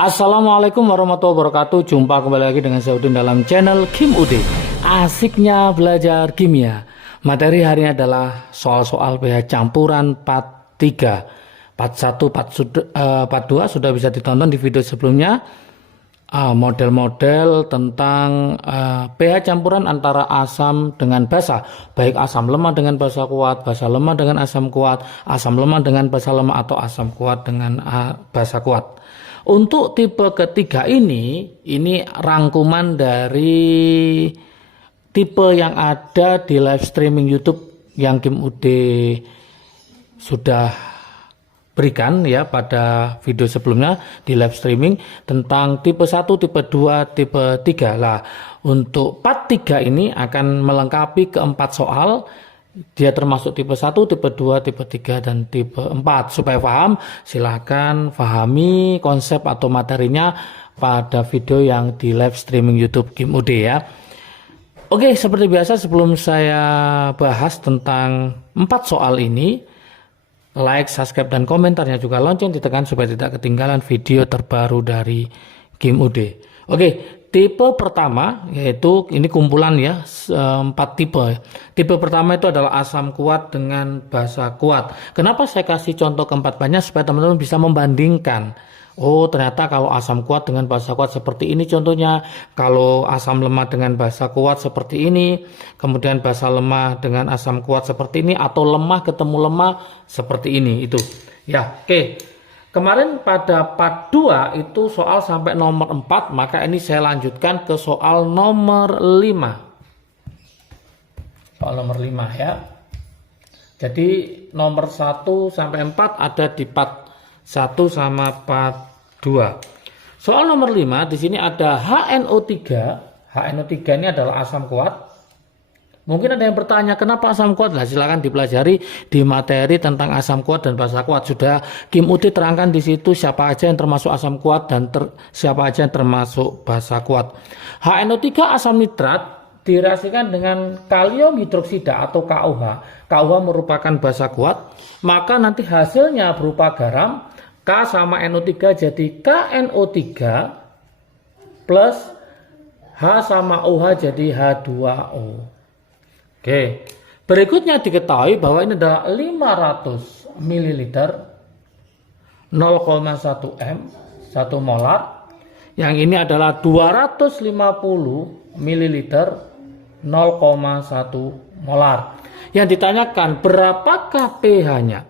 Assalamualaikum warahmatullahi wabarakatuh. Jumpa kembali lagi dengan saya Udin dalam channel Kim Ude. Asiknya belajar kimia. Materi hari ini adalah soal-soal pH campuran part 3. Part 1, part 2 sudah bisa ditonton di video sebelumnya. Model-model tentang pH campuran antara asam dengan basa, baik asam lemah dengan basa kuat, basa lemah dengan asam kuat, asam lemah dengan basa lemah, atau asam kuat dengan basa kuat. Untuk tipe ketiga ini rangkuman dari tipe yang ada di live streaming YouTube yang Kim Ude sudah berikan ya pada video sebelumnya di live streaming tentang tipe 1, tipe 2, tipe 3. Lah, untuk part 3 ini akan melengkapi keempat soal. Dia termasuk tipe 1, tipe 2, tipe 3, dan tipe 4. Supaya paham, silahkan pahami konsep atau materinya pada video yang di live streaming YouTube Kim Ude ya. Oke, seperti biasa sebelum saya bahas tentang 4 soal ini, like, subscribe, dan komentarnya juga lonceng ditekan supaya tidak ketinggalan video terbaru dari Kim Ude. Oke. Tipe pertama, yaitu ini kumpulan ya, 4 tipe. Tipe pertama itu adalah asam kuat dengan basa kuat. Kenapa saya kasih contoh keempat-empatnya? Supaya teman-teman bisa membandingkan. Oh, ternyata kalau asam kuat dengan basa kuat seperti ini contohnya. Kalau asam lemah dengan basa kuat seperti ini. Kemudian basa lemah dengan asam kuat seperti ini. Atau lemah ketemu lemah seperti ini. Itu. Ya, oke. Kemarin pada part 2 itu soal sampai nomor 4, maka ini saya lanjutkan ke soal nomor 5. Soal nomor 5 ya. Jadi nomor 1 sampai 4 ada di part 1 sama part 2. Soal nomor 5 di sini ada HNO3. HNO3 ini adalah asam kuat. Mungkin ada yang bertanya, kenapa asam kuat? Nah, silakan dipelajari di materi tentang asam kuat dan basa kuat. Sudah Kim Ude terangkan di situ siapa aja yang termasuk asam kuat dan siapa aja yang termasuk basa kuat. HNO3 asam nitrat direaksikan dengan kalium hidroksida atau KOH. KOH merupakan basa kuat, maka nanti hasilnya berupa garam. K sama NO3 jadi KNO3 plus H sama OH jadi H2O. Oke, berikutnya diketahui bahwa ini adalah 500 ml 0,1 m 1 molar. Yang ini adalah 250 ml 0,1 molar. Yang ditanyakan berapakah pH-nya?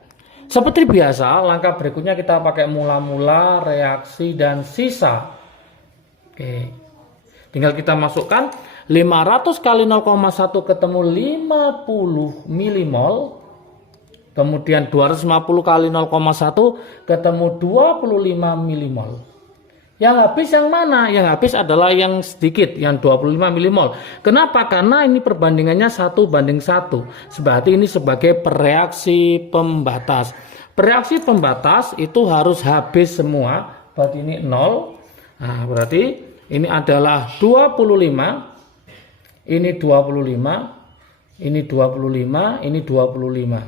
Seperti biasa, langkah berikutnya kita pakai mula-mula, reaksi, dan sisa. Oke, tinggal kita masukkan 500 kali 0,1 ketemu 50 milimol. Kemudian 250 kali 0,1 ketemu 25 milimol. Yang habis yang mana? Yang habis adalah yang sedikit, yang 25 milimol. Kenapa? Karena ini perbandingannya 1:1. Berarti ini sebagai pereaksi pembatas. Pereaksi pembatas itu harus habis semua. Berarti ini 0. Nah, berarti ini adalah 25. Ini 25, ini 25, ini 25.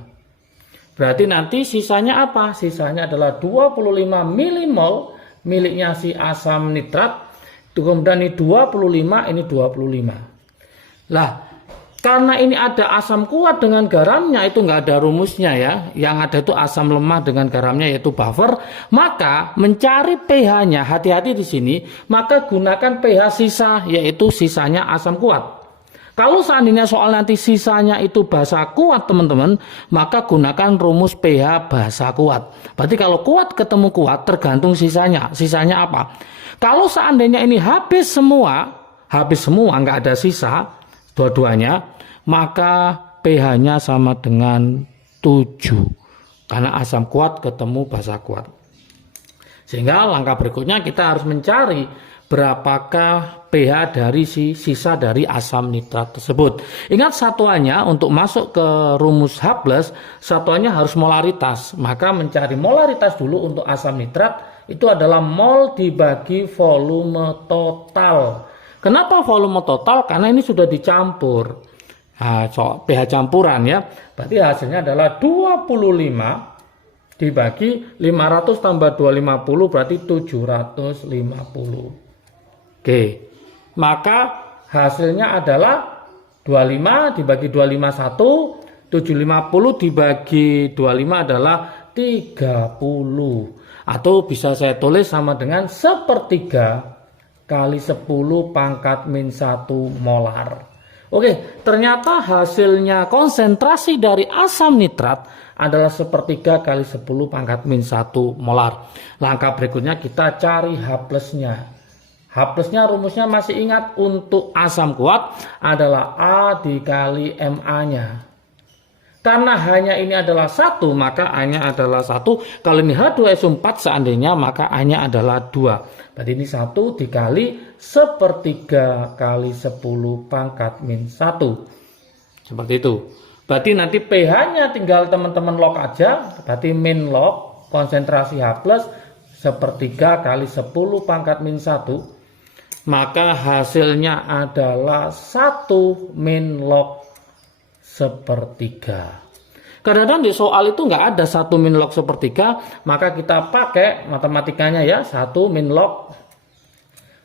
Berarti nanti sisanya apa? Sisanya adalah 25 milimol miliknya si asam nitrat. Kemudian ini 25, ini 25. Lah, karena ini ada asam kuat dengan garamnya, itu nggak ada rumusnya ya. Yang ada itu asam lemah dengan garamnya, yaitu buffer. Maka mencari pH-nya, hati-hati di sini, maka gunakan pH sisa, yaitu sisanya asam kuat. Kalau seandainya soal nanti sisanya itu basa kuat teman-teman, maka gunakan rumus pH basa kuat. Berarti kalau kuat ketemu kuat tergantung sisanya. Sisanya apa? Kalau seandainya ini habis semua nggak ada sisa dua-duanya, maka pH-nya sama dengan 7. Karena asam kuat ketemu basa kuat. Sehingga langkah berikutnya kita harus mencari berapakah pH dari sisa dari asam nitrat tersebut. Ingat satuannya untuk masuk ke rumus H+, satuannya harus molaritas. Maka mencari molaritas dulu untuk asam nitrat itu adalah mol dibagi volume total. Kenapa volume total? Karena ini sudah dicampur. Nah, pH campuran ya. Berarti hasilnya adalah 25 dibagi 500 tambah 250 berarti 750. Oke, maka hasilnya adalah 25 dibagi 251, 750 dibagi 25 adalah 30. Atau bisa saya tulis sama dengan sepertiga kali 10 pangkat min 1 molar. Oke, ternyata hasilnya konsentrasi dari asam nitrat adalah sepertiga kali 10 pangkat min 1 molar. Langkah berikutnya kita cari H plusnya. H plusnya rumusnya masih ingat, untuk asam kuat adalah A dikali MA-nya. Karena hanya ini adalah 1, maka A-nya adalah 1. Kalau ini H2SO4 seandainya, maka A-nya adalah 2. Berarti ini 1 dikali sepertiga kali 10 pangkat min 1. Seperti itu. Berarti nanti pH-nya tinggal teman-teman log aja. Berarti min log konsentrasi H plus sepertiga kali 10 pangkat min 1. Maka hasilnya adalah 1 min log sepertiga. Kadang-kadang di soal itu nggak ada 1 min log sepertiga, maka kita pakai matematikanya ya, 1 min log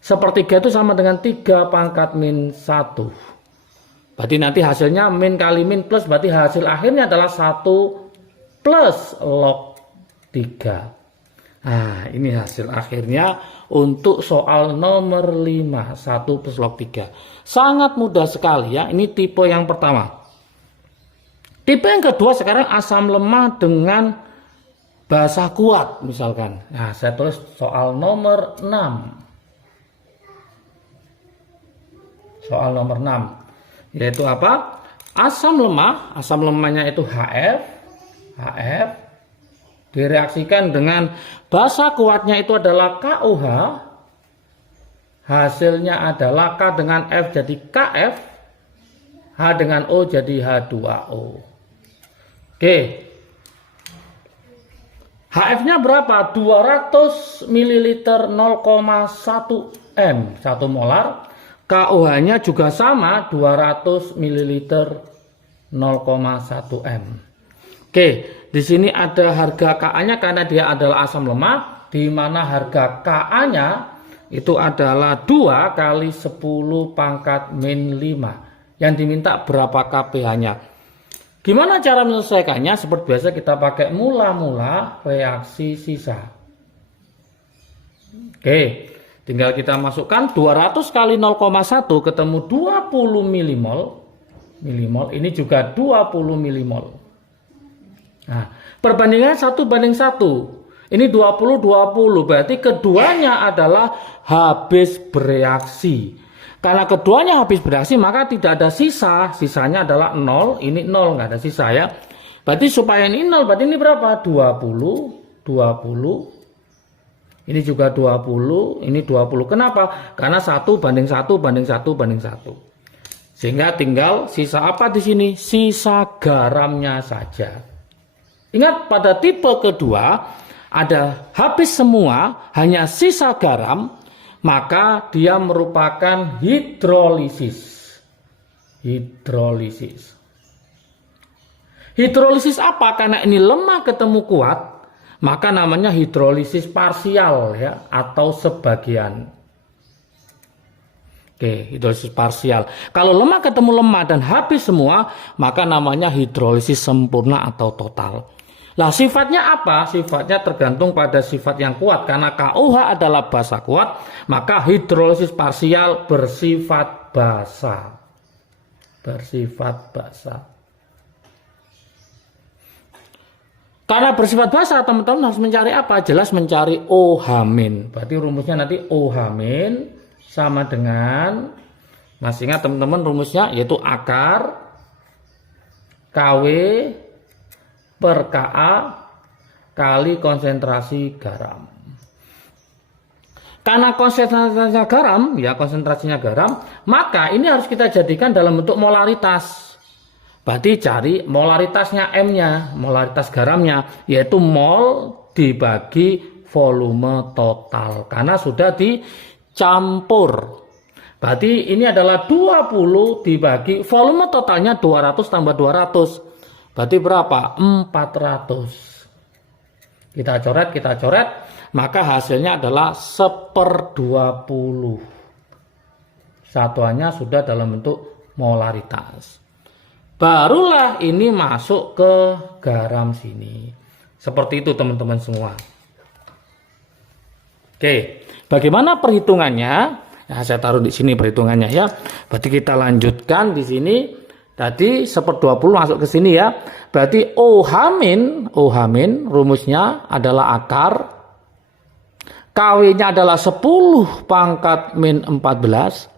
sepertiga itu sama dengan 3 pangkat min 1. Berarti nanti hasilnya min kali min plus, berarti hasil akhirnya adalah 1 plus log 3. Nah, ini hasil akhirnya untuk soal nomor 5, 1 plus log 3. Sangat mudah sekali ya, ini tipe yang pertama. Tipe yang kedua sekarang asam lemah dengan basa kuat misalkan. Nah, saya tulis soal nomor 6. Soal nomor 6. Yaitu apa? Asam lemahnya itu HF direaksikan dengan basa kuatnya itu adalah KOH. Hasilnya adalah K dengan F jadi KF, H dengan O jadi H2O. Oke. HF-nya berapa? 200 ml 0,1 M 1 molar. KOH-nya juga sama 200 ml 0,1 M. Oke, di sini ada harga Ka-nya karena dia adalah asam lemah, di mana harga Ka-nya itu adalah 2 kali 10 pangkat min 5. Yang diminta berapa pH-nya? Gimana cara menyelesaikannya? Seperti biasa kita pakai mula-mula reaksi sisa. Oke, tinggal kita masukkan 200 kali 0,1 ketemu 20 milimol. Ini juga 20 milimol. Nah, perbandingan 1:1. Ini 20-20, berarti keduanya adalah habis bereaksi. Karena keduanya habis bereaksi, maka tidak ada sisa. Sisanya adalah 0, ini 0, nggak ada sisa ya. Berarti supaya ini 0, berarti ini berapa? 20. Ini juga 20, ini 20. Kenapa? Karena 1:1. Sehingga tinggal sisa apa di sini? Sisa garamnya saja. Ingat, pada tipe kedua ada habis semua, hanya sisa garam, maka dia merupakan hidrolisis. Hidrolisis apa? Karena ini lemah ketemu kuat, maka namanya hidrolisis parsial ya, atau sebagian. Oke, hidrolisis parsial. Kalau lemah ketemu lemah dan habis semua, maka namanya hidrolisis sempurna atau total. Lah, sifatnya apa? Sifatnya tergantung pada sifat yang kuat. Karena KOH adalah basa kuat, maka hidrolisis parsial bersifat basa. Karena bersifat basa, teman-teman harus mencari apa? Jelas mencari OH-. Berarti rumusnya nanti OH- sama dengan, masih ingat teman-teman rumusnya, yaitu akar KW per Ka kali konsentrasi garam. Karena konsentrasinya garam, maka ini harus kita jadikan dalam bentuk molaritas. Berarti cari molaritasnya M-nya, molaritas garamnya, yaitu mol dibagi volume total. Karena sudah dicampur. Berarti ini adalah 20 dibagi volume totalnya 200 tambah 200. Berarti berapa? 400. Kita coret, maka hasilnya adalah 1/20. Satuannya sudah dalam bentuk molaritas. Barulah ini masuk ke garam sini. Seperti itu teman-teman semua. Oke, bagaimana perhitungannya? Nah, saya taruh di sini perhitungannya ya. Berarti kita lanjutkan di sini. Tadi 1/20 masuk ke sini ya. Berarti OH- rumusnya adalah akar. KW-nya adalah 10 pangkat min 14.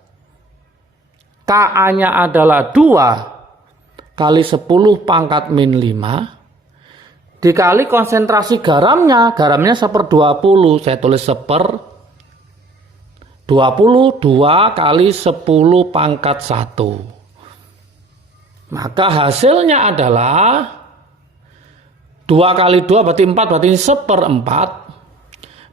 KA-nya adalah 2 kali 10 pangkat min 5. Dikali konsentrasi garamnya 1/20. Saya tulis 1/20, 2 kali 10 pangkat 1. Maka hasilnya adalah 2 kali 2 berarti 4, berarti ini 1/4.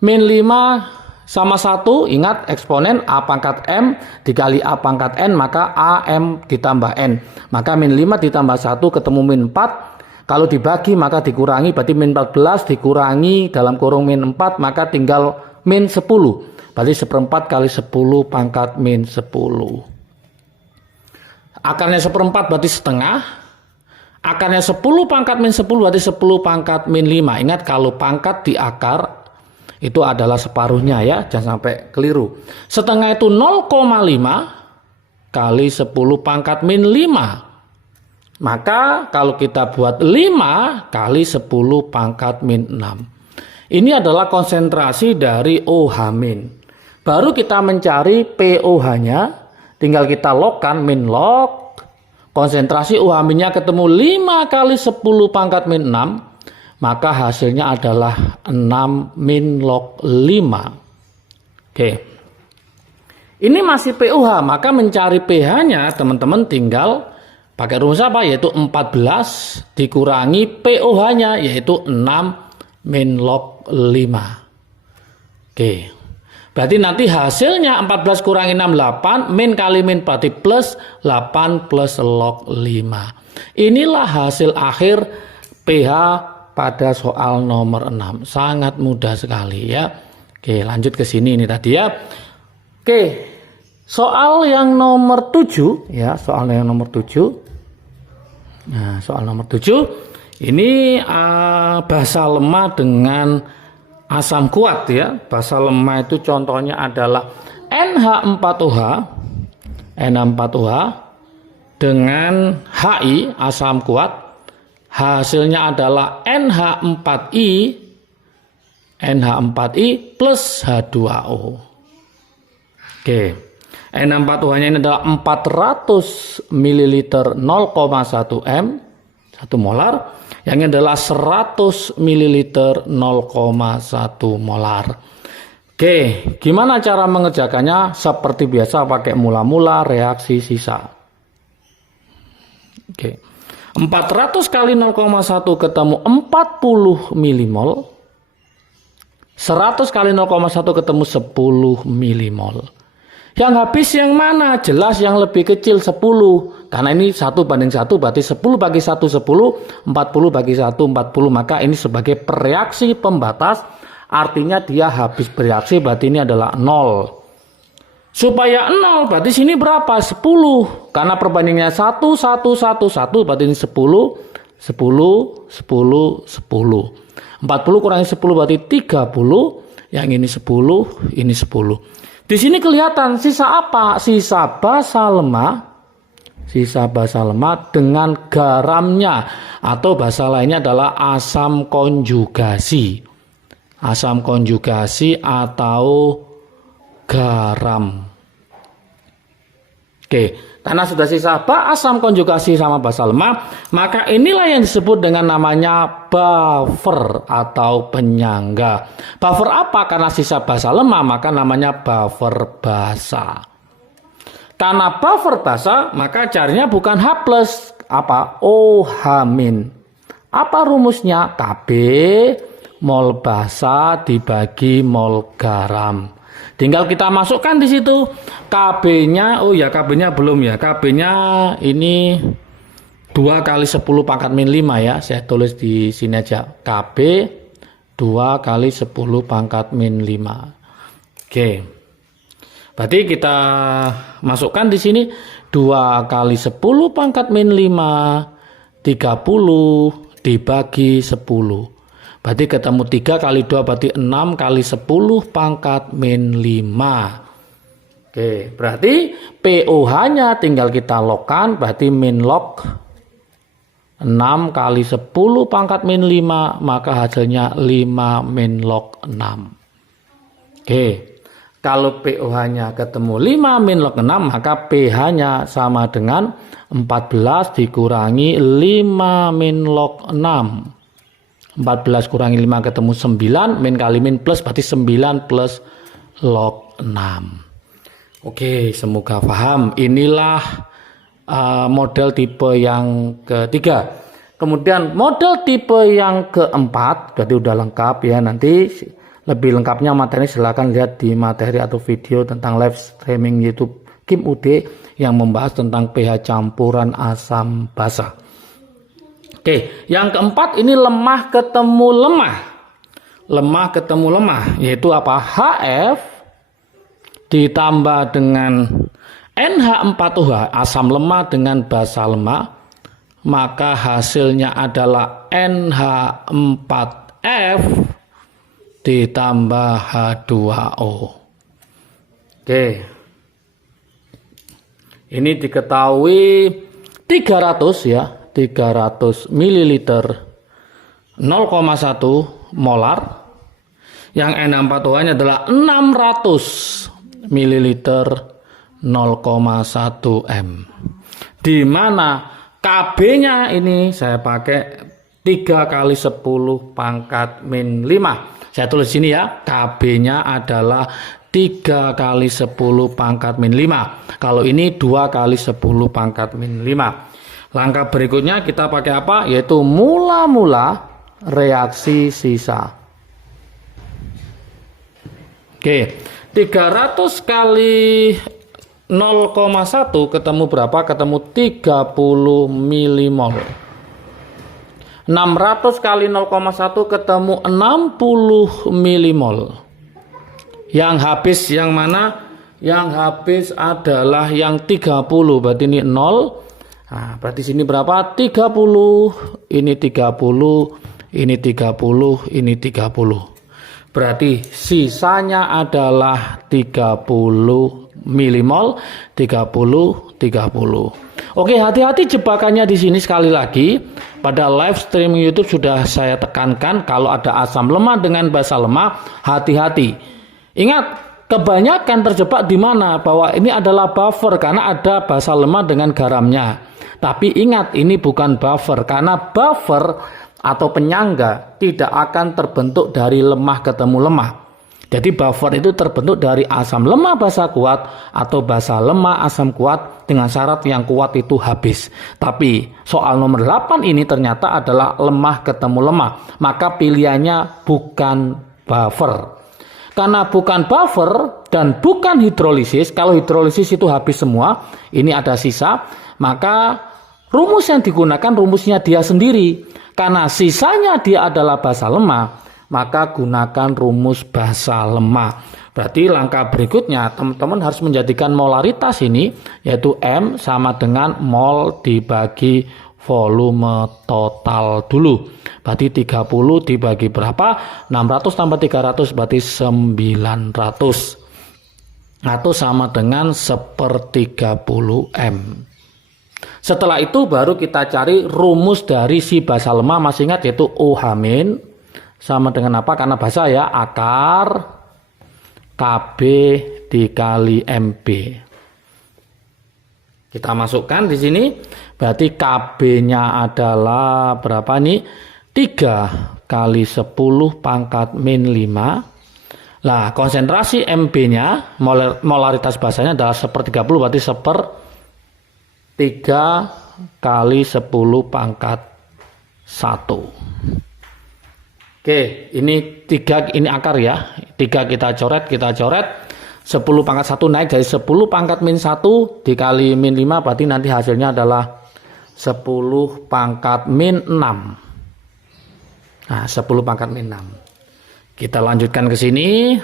Min 5 sama 1, ingat eksponen A pangkat M dikali A pangkat N, maka AM ditambah N. Maka min 5 ditambah 1 ketemu min 4. Kalau dibagi maka dikurangi, berarti min 14 dikurangi dalam kurung min 4, maka tinggal min 10. Berarti 1/4 kali 10 pangkat min 10. Akarnya 1/4 berarti setengah. Akarnya 10 pangkat min 10 berarti 10 pangkat min 5. Ingat kalau pangkat di akar itu adalah separuhnya ya, jangan sampai keliru. Setengah itu 0,5 kali 10 pangkat min 5. Maka kalau kita buat 5 kali 10 pangkat min 6. Ini adalah konsentrasi dari OH-. Baru kita mencari POH-nya. Tinggal kita logkan, min log konsentrasi OH-nya ketemu 5 kali 10 pangkat min 6, maka hasilnya adalah 6 min log 5. Oke. Ini masih POH, maka mencari pH-nya teman-teman tinggal pakai rumus apa? Yaitu 14 dikurangi POH-nya yaitu 6 min log 5. Oke. Berarti nanti hasilnya 14 kurangi 6, 8. Min kali min berarti plus 8 plus log 5. Inilah hasil akhir pH pada soal nomor 6. Sangat mudah sekali ya. Oke, lanjut ke sini ini tadi ya. Oke, soal yang nomor 7 ya. Soal yang nomor 7. Nah, soal nomor 7. Ini basa lemah dengan asam kuat ya. Basa lemah itu contohnya adalah NH4OH dengan HI asam kuat. Hasilnya adalah NH4I plus H2O. Oke. NH4OH-nya ini adalah 400 ml 0,1 M 1 molar. Yang ini adalah 100 ml 0,1 molar. Oke, gimana cara mengerjakannya? Seperti biasa pakai mula-mula reaksi sisa. Oke. 400 kali 0,1 ketemu 40 milimol. 100 kali 0,1 ketemu 10 milimol. Yang habis yang mana? Jelas yang lebih kecil 10. Karena ini 1 banding 1 berarti 10 bagi 1 10, 40 bagi 1 40. Maka ini sebagai reaksi pembatas. Artinya dia habis bereaksi berarti ini adalah 0. Supaya 0 berarti sini berapa? 10. Karena perbandingannya 1, 1, 1, 1 berarti ini 10, 10, 10, 10. 40 kurangi 10 berarti 30. Yang ini 10, ini 10. Di sini kelihatan sisa apa? Sisa basa lemah. Sisa basa lemah dengan garamnya. Atau bahasa lainnya adalah asam konjugasi. Asam konjugasi atau garam. Oke, karena sudah sisa asam konjugasi sama basa lemah, maka inilah yang disebut dengan namanya buffer atau penyangga. Buffer apa? Karena sisa basa lemah, maka namanya buffer basa. Karena buffer basa, maka carinya bukan H+, apa? OH-. Apa rumusnya? Kb mol basa dibagi mol garam. Tinggal kita masukkan di situ Kb-nya. Oh ya, Kb-nya belum ya. Kb-nya ini 2 kali 10 pangkat min 5 ya. Saya tulis di sini aja. Kb 2 kali 10 pangkat min 5. Oke. Berarti kita masukkan di sini 2 kali 10 pangkat min 5, 30 dibagi 10. Berarti ketemu 3 kali 2 berarti 6 kali 10 pangkat min 5. Oke, berarti POH-nya tinggal kita logkan, berarti min log 6 kali 10 pangkat min 5, maka hasilnya 5 min log 6. Oke, kalau POH-nya ketemu 5 min log 6, maka pH-nya sama dengan 14 dikurangi 5 min log 6. 14 kurangi 5 ketemu 9, min kali min plus, berarti 9 plus log 6. Oke, semoga paham. Inilah model tipe yang ketiga. Kemudian model tipe yang keempat, berarti udah lengkap ya. Nanti lebih lengkapnya materi silahkan lihat di materi atau video tentang live streaming YouTube Kim UD yang membahas tentang pH campuran asam basa. Oke, yang keempat ini lemah ketemu lemah. Lemah ketemu lemah, yaitu apa? HF ditambah dengan NH4OH, asam lemah dengan basa lemah, maka hasilnya adalah NH4F ditambah H2O. Oke. Ini diketahui 300 ya, 300 ml 0,1 molar. Yang N4OH-nya adalah 600 ml 0,1 m. Di mana KB-nya ini saya pakai 3 kali 10 pangkat min 5. Saya tulis sini ya, KB-nya adalah 3 kali 10 pangkat min 5. Kalau ini 2 kali 10 pangkat min 5. Langkah berikutnya kita pakai apa? Yaitu mula-mula reaksi sisa. Oke, 300 kali 0,1 ketemu berapa? Ketemu 30 milimol. 600 kali 0,1 ketemu 60 milimol. Yang habis yang mana? Yang habis adalah yang 30, berarti ini 0. Nah, berarti sini berapa? 30, ini 30, ini 30, ini 30. Berarti sisanya adalah 30 milimol, 30, 30. Oke, hati-hati jebakannya di sini sekali lagi. Pada live streaming YouTube sudah saya tekankan kalau ada asam lemah dengan basa lemah, hati-hati. Ingat, kebanyakan terjebak di mana? Bahwa ini adalah buffer karena ada basa lemah dengan garamnya. Tapi ingat, ini bukan buffer karena buffer atau penyangga tidak akan terbentuk dari lemah ketemu lemah. Jadi buffer itu terbentuk dari asam lemah basa kuat atau basa lemah asam kuat dengan syarat yang kuat itu habis. Tapi soal nomor 8 ini ternyata adalah lemah ketemu lemah. Maka pilihannya bukan buffer. Karena bukan buffer dan bukan hidrolisis, kalau hidrolisis itu habis semua, ini ada sisa, maka rumus yang digunakan rumusnya dia sendiri. Karena sisanya dia adalah basa lemah, maka gunakan rumus basa lemah. Berarti langkah berikutnya teman-teman harus menjadikan molaritas ini, yaitu M sama dengan mol dibagi volume total dulu. Berarti 30 dibagi berapa? 600 tambah 300 berarti 900. Atau sama dengan 1/30 M. Setelah itu baru kita cari rumus dari si basa lemah, masih ingat yaitu OH min sama dengan apa? Karena basa ya, akar KB dikali MB. Kita masukkan di sini, berarti KB-nya adalah berapa nih? 3 kali 10 pangkat min 5. Nah, konsentrasi MB-nya, molaritas basanya adalah 1/30, berarti 1/3 kali 10 pangkat 1. Oke, ini 3, ini akar ya. 3 kita coret. 10 pangkat 1 naik dari 10 pangkat min 1 dikali min 5, berarti nanti hasilnya adalah 10 pangkat min 6. Nah, 10 pangkat min 6. Kita lanjutkan ke sini.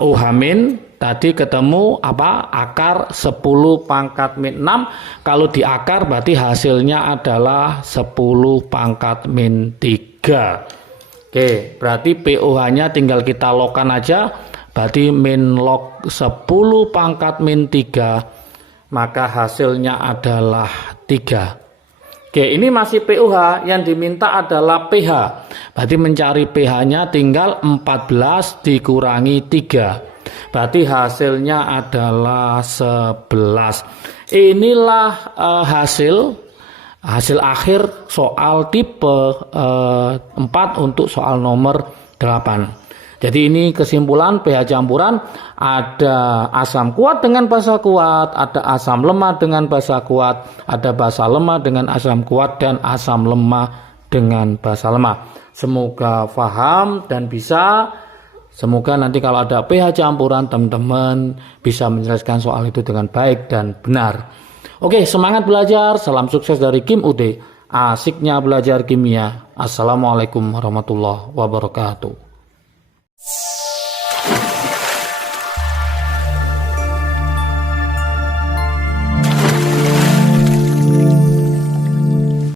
U Hamin tadi ketemu apa? Akar 10 pangkat min 6. Kalau di akar berarti hasilnya adalah 10 pangkat min 3. Oke, berarti POH-nya tinggal kita logkan aja. Berarti min log 10 pangkat min 3, maka hasilnya adalah 3. Oke, ini masih POH, yang diminta adalah PH. Berarti mencari PH-nya tinggal 14 dikurangi 3. Berarti hasilnya adalah 11. Inilah hasil akhir soal tipe 4 untuk soal nomor 8. Jadi ini kesimpulan pH campuran, ada asam kuat dengan basa kuat, ada asam lemah dengan basa kuat, ada basa lemah dengan asam kuat, dan asam lemah dengan basa lemah. Semoga paham dan bisa. Semoga nanti kalau ada pH campuran teman-teman bisa menyelesaikan soal itu dengan baik dan benar. Oke, semangat belajar, salam sukses dari Kim UD. Asiknya belajar kimia. Assalamualaikum warahmatullahi wabarakatuh.